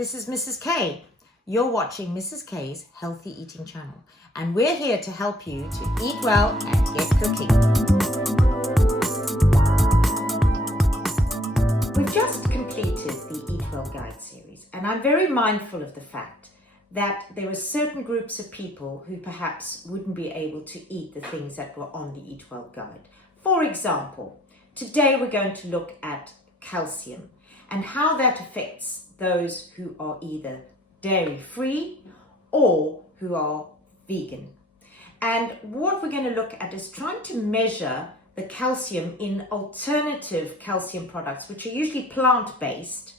this is Mrs. K. You're watching Mrs. K's Healthy Eating Channel, and we're here to help you to eat well and get cooking. We've just completed the Eat Well Guide series, and I'm very mindful of the fact that there are certain groups of people who perhaps wouldn't be able to eat the things that were on the Eat Well Guide. For example, today we're going to look at calcium and how that affects those who are either dairy-free or who are vegan. And what we're going to look at is trying to measure the calcium in alternative calcium products, which are usually plant-based,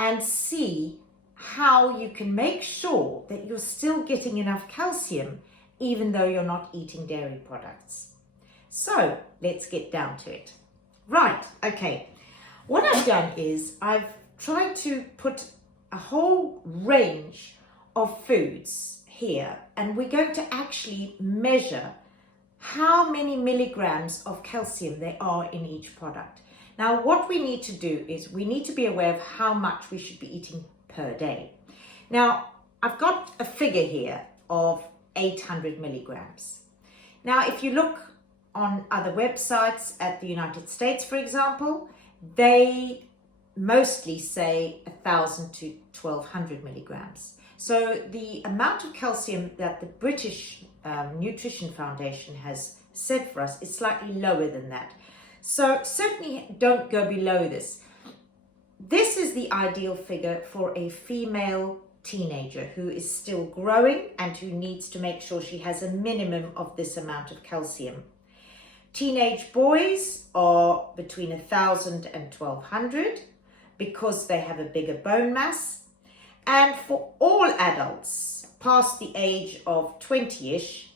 and see how you can make sure that you're still getting enough calcium even though you're not eating dairy products. So let's get down to it. Right, okay. What I've done is I've tried to put a whole range of foods here, and we're going to actually measure how many milligrams of calcium there are in each product. Now, what we need to do is we need to be aware of how much we should be eating per day. Now, I've got a figure here of 800 milligrams. Now, if you look on other websites at the United States, for example, they mostly say 1,000 to 1,200 milligrams. So the amount of calcium that the British Nutrition Foundation has said for us is slightly lower than that. So certainly don't go below this. This is the ideal figure for a female teenager who is still growing and who needs to make sure she has a minimum of this amount of calcium. Teenage boys are between 1,000 and 1,200 because they have a bigger bone mass. And for all adults past the age of 20-ish,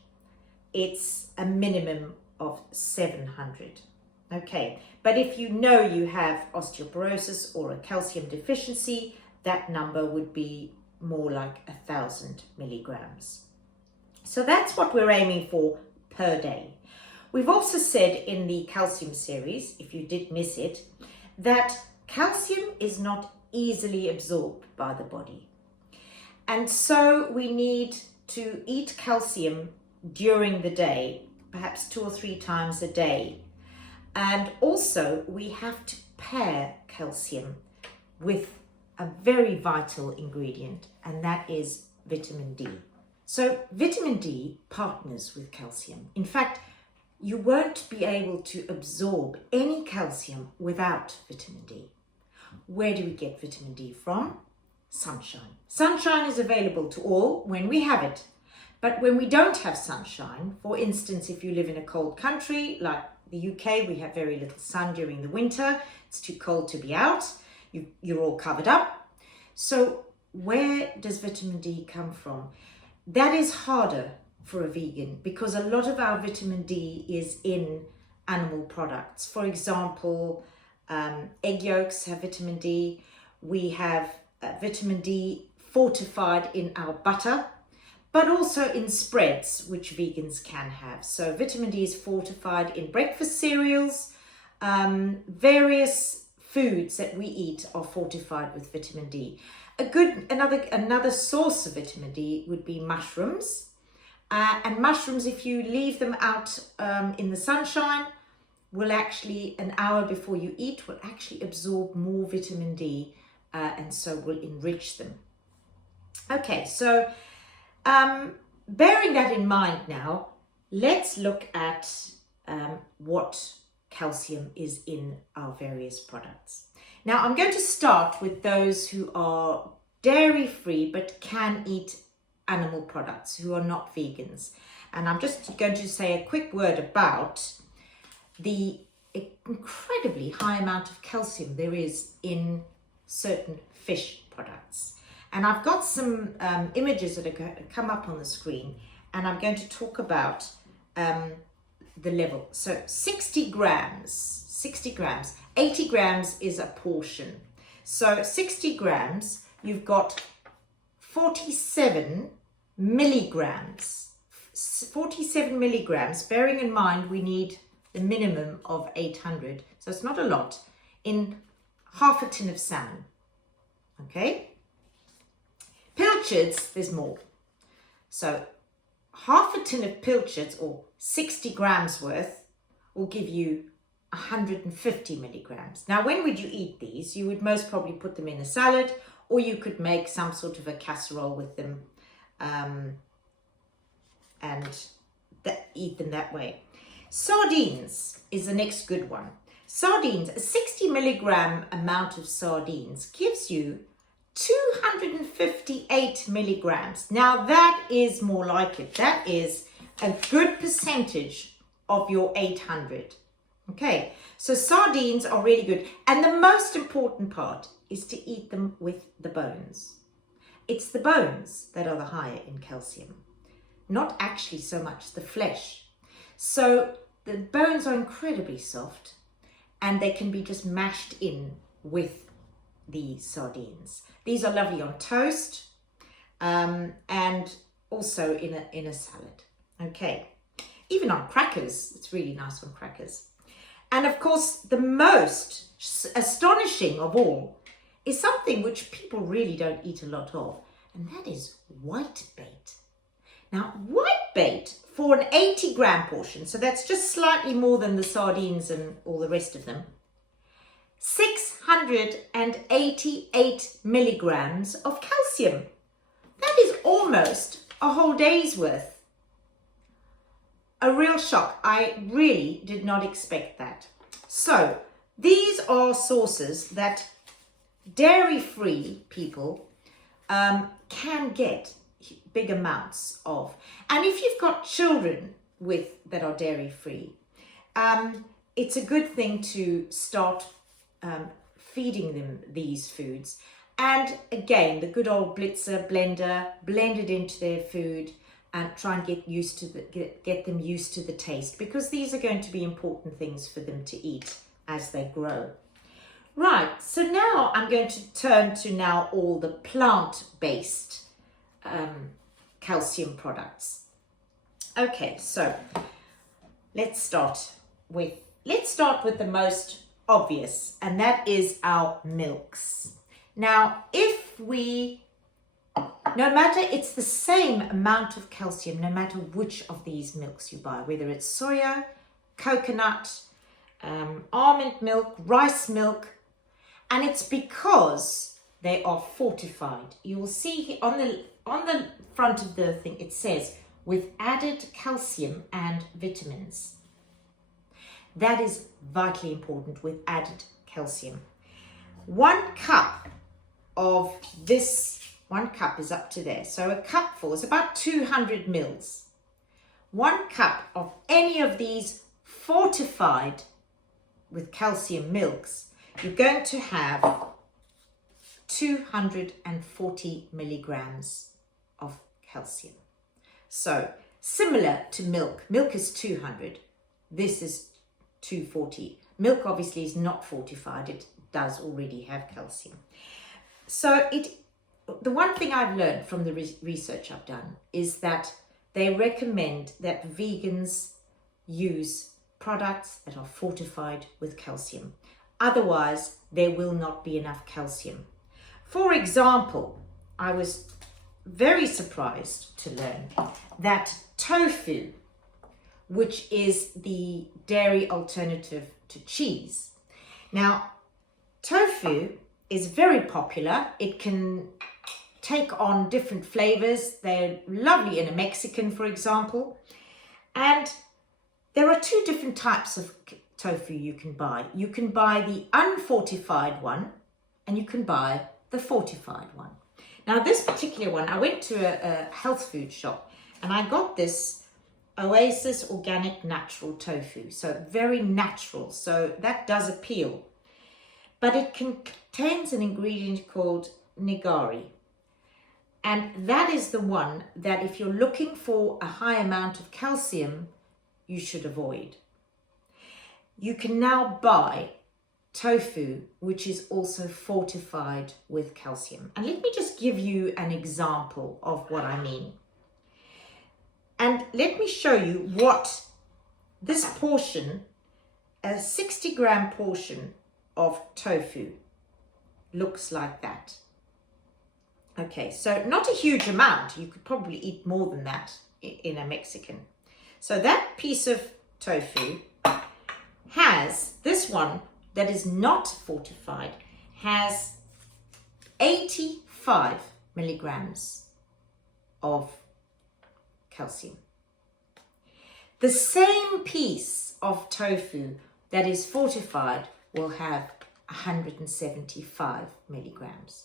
it's a minimum of 700. Okay, but if you know you have osteoporosis or a calcium deficiency, that number would be more like 1,000 milligrams. So that's what we're aiming for per day. We've also said in the calcium series, if you did miss it, that calcium is not easily absorbed by the body. And so we need to eat calcium during the day, perhaps 2 or 3 times a day. And also we have to pair calcium with a very vital ingredient, and that is vitamin D. So vitamin D partners with calcium. In fact, you won't be able to absorb any calcium without vitamin D. Where do we get vitamin D from? Sunshine. Sunshine is available to all when we have it. But when we don't have sunshine, for instance, if you live in a cold country like the UK, we have very little sun during the winter. It's too cold to be out. You're all covered up. So where does vitamin D come from? That is harder for a vegan because a lot of our vitamin D is in animal products. For example, egg yolks have vitamin D. We have vitamin D fortified in our butter, but also in spreads, which vegans can have. So vitamin D is fortified in breakfast cereals. Various foods that we eat are fortified with vitamin D. Another source of vitamin D would be mushrooms. And mushrooms, if you leave them out in the sunshine, will actually, an hour before you eat, will actually absorb more vitamin D and so will enrich them. Okay, so bearing that in mind now, let's look at what calcium is in our various products. Now, I'm going to start with those who are dairy-free but can eat animal products, who are not vegans. And I'm just going to say a quick word about the incredibly high amount of calcium there is in certain fish products. And I've got some images that are going to come up on the screen, and I'm going to talk about the level. So 60 grams, 80 grams is a portion. So 60 grams, you've got 47 milligrams. 47 milligrams, bearing in mind we need the minimum of 800. So it's not a lot in half a tin of salmon. Okay? pilchards, there's more. So half a tin of pilchards, or 60 grams worth, will give you 150 milligrams. Now, when would you eat these? You would most probably put them in a salad, or you could make some sort of a casserole with them and eat them that way. Sardines is the next good one. Sardines, a 60 milligram amount of sardines gives you 258 milligrams. Now that is more like it. That is a good percentage of your 800. Okay, so sardines are really good. And the most important part is to eat them with the bones. It's the bones that are the higher in calcium, not actually so much the flesh. So the bones are incredibly soft and they can be just mashed in with the sardines. These are lovely on toast and also in a salad. Okay, even on crackers, it's really nice on crackers. And of course, the most astonishing of all is something which people really don't eat a lot of, and that is whitebait. Now, whitebait for an 80 gram portion, so that's just slightly more than the sardines and all the rest of them, 688 milligrams of calcium. That is almost a whole day's worth. A real shock. I really did not expect that. So these are sources that dairy-free people can get big amounts of. And if you've got children that are dairy-free, it's a good thing to start feeding them these foods. And again, the good old blitzer blender, blend it into their food and try and get them used to the taste, because these are going to be important things for them to eat as they grow. Right, so now I'm going to turn to all the plant-based calcium products. Okay, so let's start with the most obvious, and that is our milks. Now, no matter, it's the same amount of calcium, no matter which of these milks you buy, whether it's soya, coconut, almond milk, rice milk, and it's because they are fortified. You will see on the front of the thing, it says, with added calcium and vitamins. That is vitally important, with added calcium. 1 cup of this, 1 cup is up to there. So a cupful is about 200 mils. 1 cup of any of these fortified with calcium milks, you're going to have 240 milligrams of calcium. So similar to milk. Milk is 200. This is 240. Milk obviously is not fortified. It does already have calcium. So the one thing I've learned from the research I've done is that they recommend that vegans use products that are fortified with calcium. Otherwise, there will not be enough calcium. For example, I was very surprised to learn that tofu, which is the dairy alternative to cheese. Now, tofu is very popular. It can take on different flavors. They're lovely in a Mexican, for example. And there are 2 different types of tofu you can buy. You can buy the unfortified one, and you can buy the fortified one. Now, this particular one, I went to a health food shop and I got this Oasis Organic Natural Tofu. So very natural. So that does appeal. But it contains an ingredient called nigari. And that is the one that if you're looking for a high amount of calcium, you should avoid. You can now buy tofu, which is also fortified with calcium. And let me just give you an example of what I mean. And let me show you what this portion, a 60 gram portion of tofu, looks like that. Okay, so not a huge amount. You could probably eat more than that in a Mexican. So that piece of tofu has, this one that is not fortified, has 85 milligrams of calcium. The same piece of tofu that is fortified will have 175 milligrams.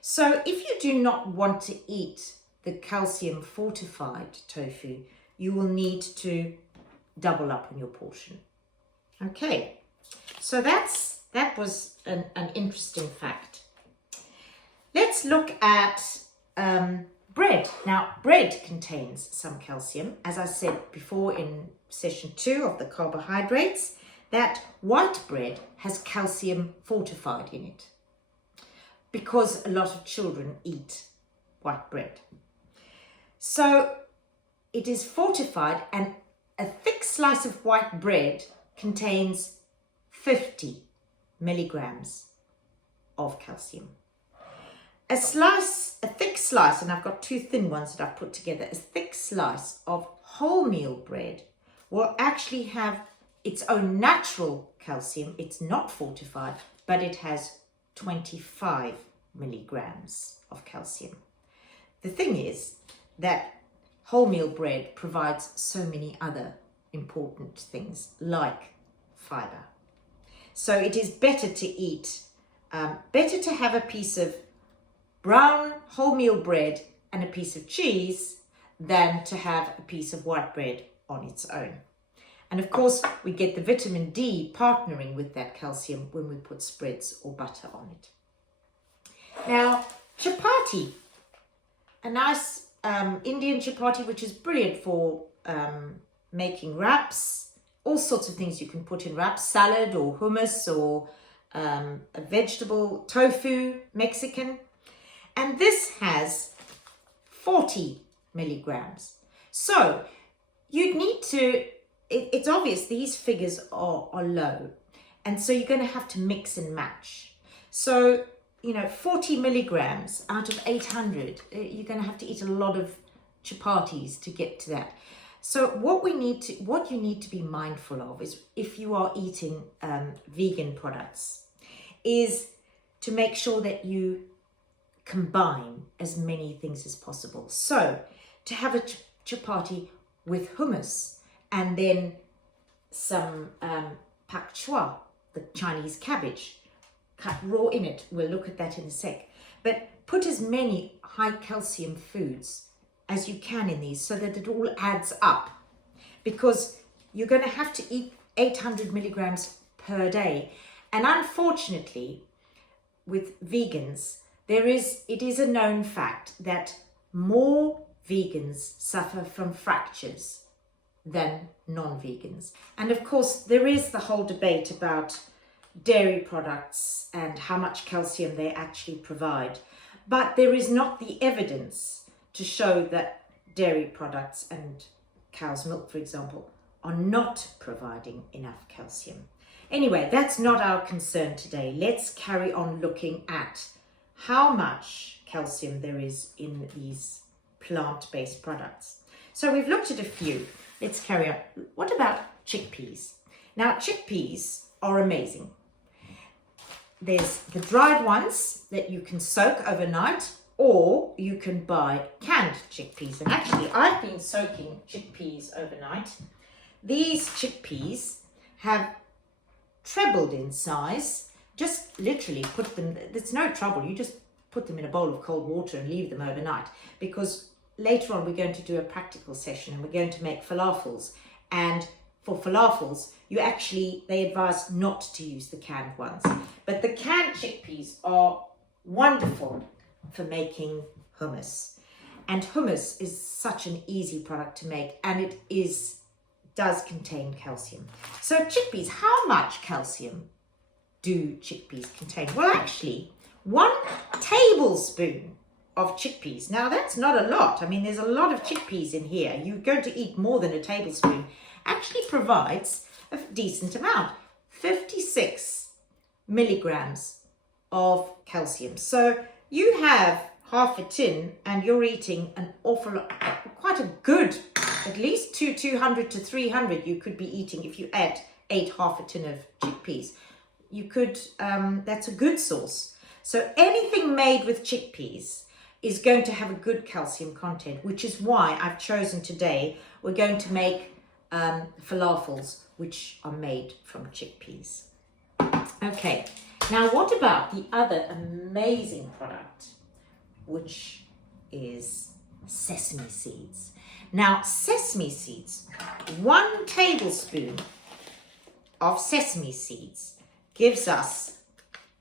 So if you do not want to eat the calcium fortified tofu, you will need to double up on your portion. Okay, so that was an interesting fact. Let's look at bread. Now, bread contains some calcium. As I said before in session 2 of the carbohydrates, that white bread has calcium fortified in it because a lot of children eat white bread. So it is fortified, and a thick slice of white bread contains 50 milligrams of calcium. A thick slice, and I've got 2 thin ones that I've put together, a thick slice of wholemeal bread will actually have its own natural calcium. It's not fortified, but it has 25 milligrams of calcium. The thing is that wholemeal bread provides so many other important things like fiber. So it is better to eat, better to have a piece of brown wholemeal bread and a piece of cheese than to have a piece of white bread on its own. And of course, we get the vitamin D partnering with that calcium when we put spreads or butter on it. Now, chapati, a nice Indian chapati, which is brilliant for making wraps, all sorts of things you can put in wraps, salad or hummus or a vegetable, tofu, Mexican. And this has 40 milligrams. So you'd need to, it's obvious these figures are low. And so you're going to have to mix and match. So, 40 milligrams out of 800, you're going to have to eat a lot of chapatis to get to that. So what you need to be mindful of is, if you are eating vegan products, is to make sure that you combine as many things as possible. So to have a chapati with hummus and then some pak chua, the Chinese cabbage, cut raw in it. We'll look at that in a sec. But put as many high calcium foods as you can in these so that it all adds up, because you're going to have to eat 800 milligrams per day. And unfortunately, with vegans, it is a known fact that more vegans suffer from fractures than non-vegans. And of course, there is the whole debate about dairy products and how much calcium they actually provide. But there is not the evidence to show that dairy products and cow's milk, for example, are not providing enough calcium. Anyway, that's not our concern today. Let's carry on looking at how much calcium there is in these plant-based products. So we've looked at a few. Let's carry on. What about chickpeas? Now, chickpeas are amazing. There's the dried ones that you can soak overnight, or you can buy canned chickpeas. And actually, I've been soaking chickpeas overnight. These chickpeas have trebled in size. Just literally put them, it's no trouble. You just put them in a bowl of cold water and leave them overnight, because later on we're going to do a practical session and we're going to make falafels. And for falafels, they advise not to use the canned ones. But the canned chickpeas are wonderful for making hummus. And hummus is such an easy product to make, and it does contain calcium. So chickpeas, how much calcium do chickpeas contain? Well, actually, 1 tablespoon of chickpeas. Now, that's not a lot. I mean, there's a lot of chickpeas in here. You're going to eat more than a tablespoon. Actually provides a decent amount, 56 milligrams of calcium. So you have half a tin and you're eating an awful lot, quite a good, at least 200 to 300 you could be eating if you ate half a tin of chickpeas. You could, that's a good source. So anything made with chickpeas is going to have a good calcium content, which is why I've chosen today, we're going to make falafels, which are made from chickpeas. Okay, now what about the other amazing product, which is sesame seeds. Now, sesame seeds, 1 tablespoon of sesame seeds gives us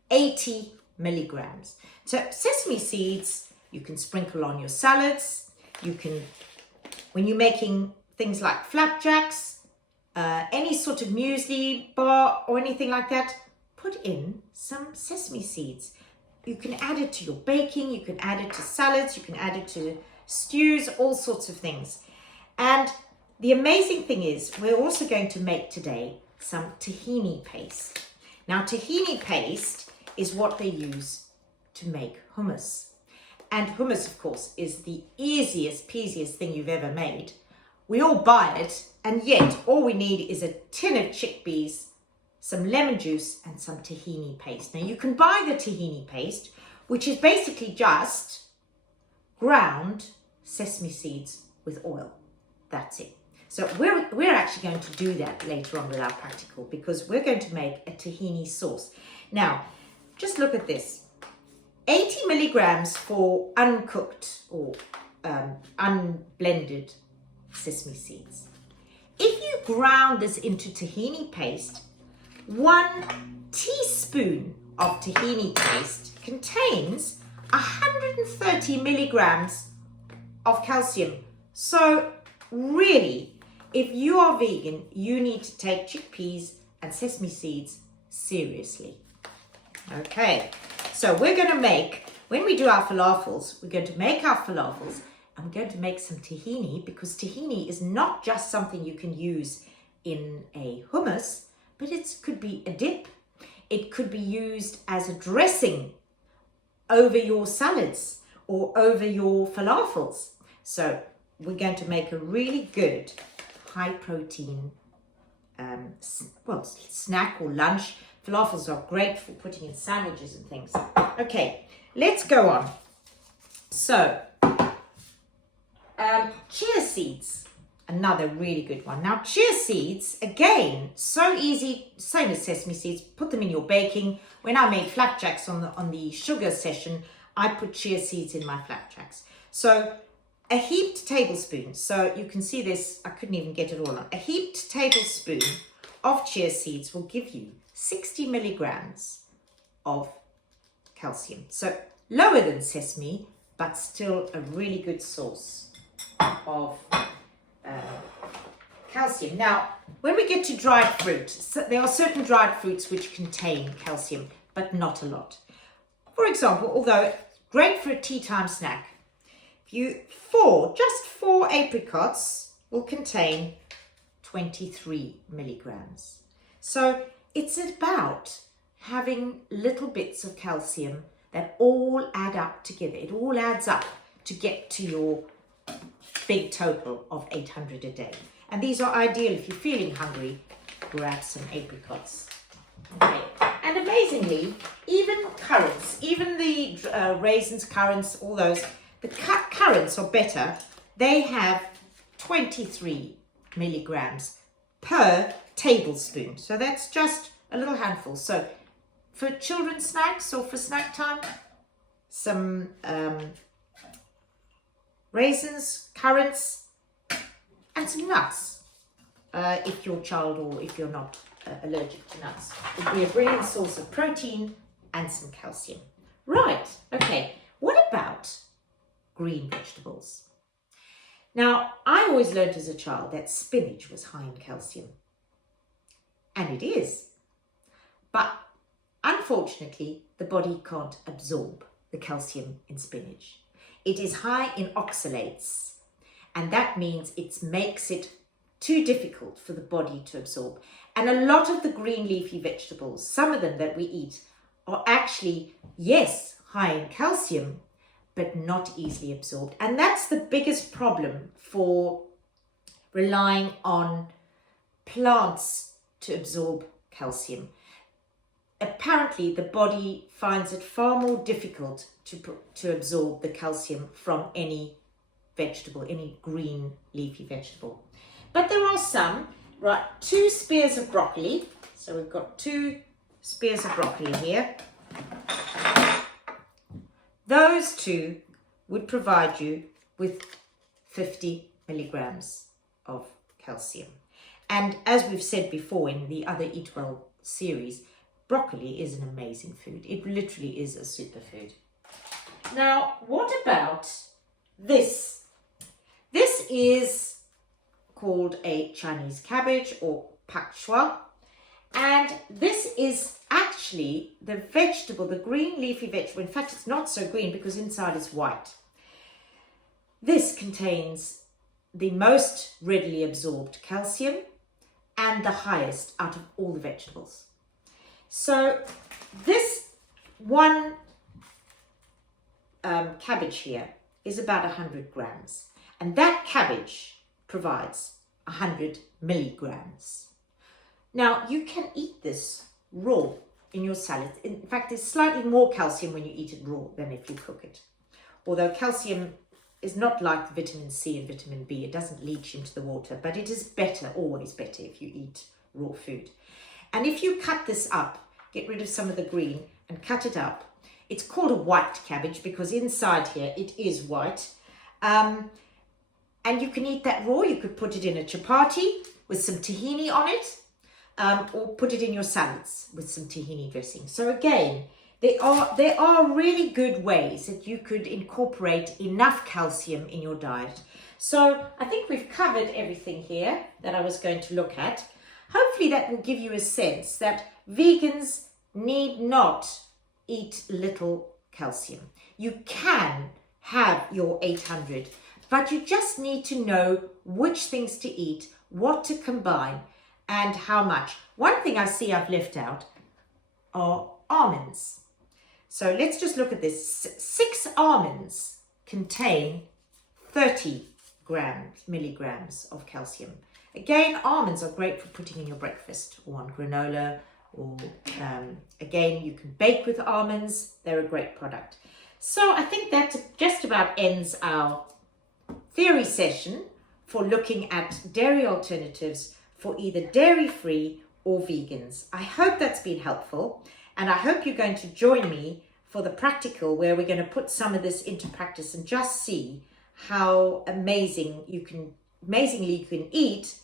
80 milligrams. So sesame seeds, you can sprinkle on your salads. You can, when you're making things like flapjacks, any sort of muesli bar or anything like that, put in some sesame seeds. You can add it to your baking, you can add it to salads, you can add it to stews, all sorts of things. And the amazing thing is, we're also going to make today some tahini paste. Now, tahini paste is what they use to make hummus. And hummus, of course, is the easiest, peasiest thing you've ever made. We all buy it, and yet all we need is a tin of chickpeas, some lemon juice, and some tahini paste. Now, you can buy the tahini paste, which is basically just ground sesame seeds with oil. That's it. So we're actually going to do that later on with our practical, because we're going to make a tahini sauce. Now, just look at this. 80 milligrams for uncooked or unblended sesame seeds. If you ground this into tahini paste, 1 teaspoon of tahini paste contains 130 milligrams of calcium. So really, if you are vegan, you need to take chickpeas and sesame seeds seriously. Okay, so we're going to make, when we do our falafels, we're going to make our falafels and we're going to make some tahini, because tahini is not just something you can use in a hummus, but it could be a dip. It could be used as a dressing over your salads or over your falafels. So we're going to make a really good high protein snack or lunch. Falafels are great for putting in sandwiches and things. Okay, let's go on. So, chia seeds, another really good one. Now, chia seeds, again, so easy, same as sesame seeds. Put them in your baking. When I made flapjacks on the sugar session, I put chia seeds in my flapjacks. So, a heaped tablespoon, so you can see this, I couldn't even get it all on. A heaped tablespoon of chia seeds will give you 60 milligrams of calcium. So lower than sesame, but still a really good source of calcium. Now, when we get to dried fruit, so there are certain dried fruits which contain calcium, but not a lot. For example, although great for a tea time snack, just 4 apricots will contain 23 milligrams. So it's about having little bits of calcium that all add up together. It all adds up to get to your big total of 800 a day. And these are ideal if you're feeling hungry, grab some apricots. Okay. And amazingly, even currants, even the raisins, currants, all those, the currants are better. They have 23 milligrams per tablespoon. So that's just a little handful. So for children's snacks or for snack time, some raisins, currants, and some nuts. If you're a child or if you're not allergic to nuts. It would be a brilliant source of protein and some calcium. Right, okay. What about green vegetables? Now, I always learned as a child that spinach was high in calcium. And it is. But unfortunately, the body can't absorb the calcium in spinach. It is high in oxalates, and that means it makes it too difficult for the body to absorb. And a lot of the green leafy vegetables, some of them that we eat, are actually, yes, high in calcium, but not easily absorbed. And that's the biggest problem for relying on plants to absorb calcium. Apparently, the body finds it far more difficult to absorb the calcium from any vegetable, any green leafy vegetable. But there are some, right, 2 spears of broccoli. So we've got 2 spears of broccoli here. Those 2 would provide you with 50 milligrams of calcium. And as we've said before in the other Eat Well series, broccoli is an amazing food. It literally is a superfood. Now, what about this? This is called a Chinese cabbage or pak chua. And this is actually the vegetable, the green leafy vegetable. In fact, it's not so green because inside is white. This contains the most readily absorbed calcium and the highest out of all the vegetables. So this one cabbage here is about 100 grams. And that cabbage provides 100 milligrams. Now, you can eat this raw in your salad. In fact, there's slightly more calcium when you eat it raw than if you cook it. Although calcium is not like vitamin C and vitamin B. It doesn't leach into the water, but it is better, always better, if you eat raw food. And if you cut this up, get rid of some of the green and cut it up. It's called a white cabbage because inside here it is white. And you can eat that raw. You could put it in a chapati with some tahini on it, or put it in your salads with some tahini dressing. So again, there are really good ways that you could incorporate enough calcium in your diet. So I think we've covered everything here that I was going to look at. Hopefully that will give you a sense that vegans need not eat little calcium. You can have your 800, but you just need to know which things to eat, what to combine, and how much. One thing I see I've left out are almonds. So let's just look at this. 6 almonds contain 30 milligrams of calcium. Again, almonds are great for putting in your breakfast or on granola, or again, you can bake with almonds. They're a great product. So I think that just about ends our theory session for looking at dairy alternatives for either dairy-free or vegans. I hope that's been helpful, and I hope you're going to join me for the practical, where we're going to put some of this into practice and just see how amazingly you can eat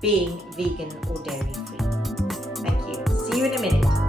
being vegan or dairy-free. Thank you. See you in a minute.